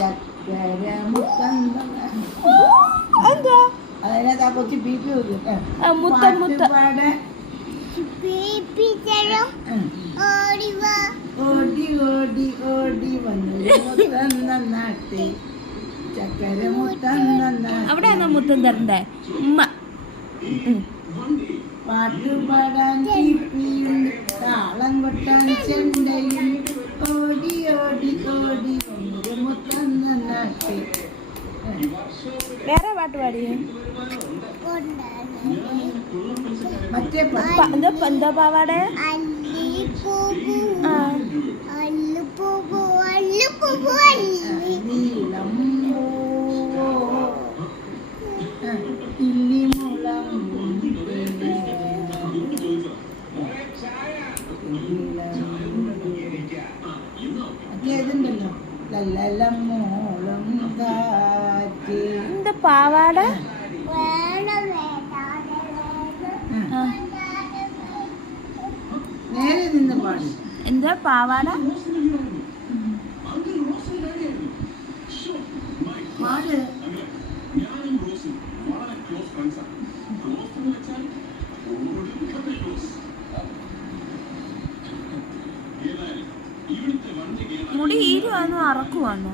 ചക്കര മുത്തം എന്താ അതിനകത്ത് ആ കൊച്ചു ബി പി മുത്തം മുത്തം ഓടി ഓടി ഓടി വന്നു മുത്തം നാട്ടി ചക്കര മുത്തം അവിടെയാണോ മുത്തം തരണ്ടേ ഉമ്മ പാട്ടുപാടാൻ പിപ്പിയുണ്ട് താളം കൊട്ടാൻ ചെണ്ടയും ഓടി ഓടി ഓടി വന്നു മുത്തം നാട്ടി. വേറെ പാട്ട് പാടിയോ മറ്റേ എന്താ പാവാടെ നീളം ഇല്ലിമുളം മറ്റേതുണ്ടല്ലോ ലല്ലലം മോളം കാറ്റ്. എന്താ പാവാട നേരെ നിന്ന് പാടി. എന്താ പാവാട പാട്. മുടി ഈരുവാണോ അറക്കുവാണോ?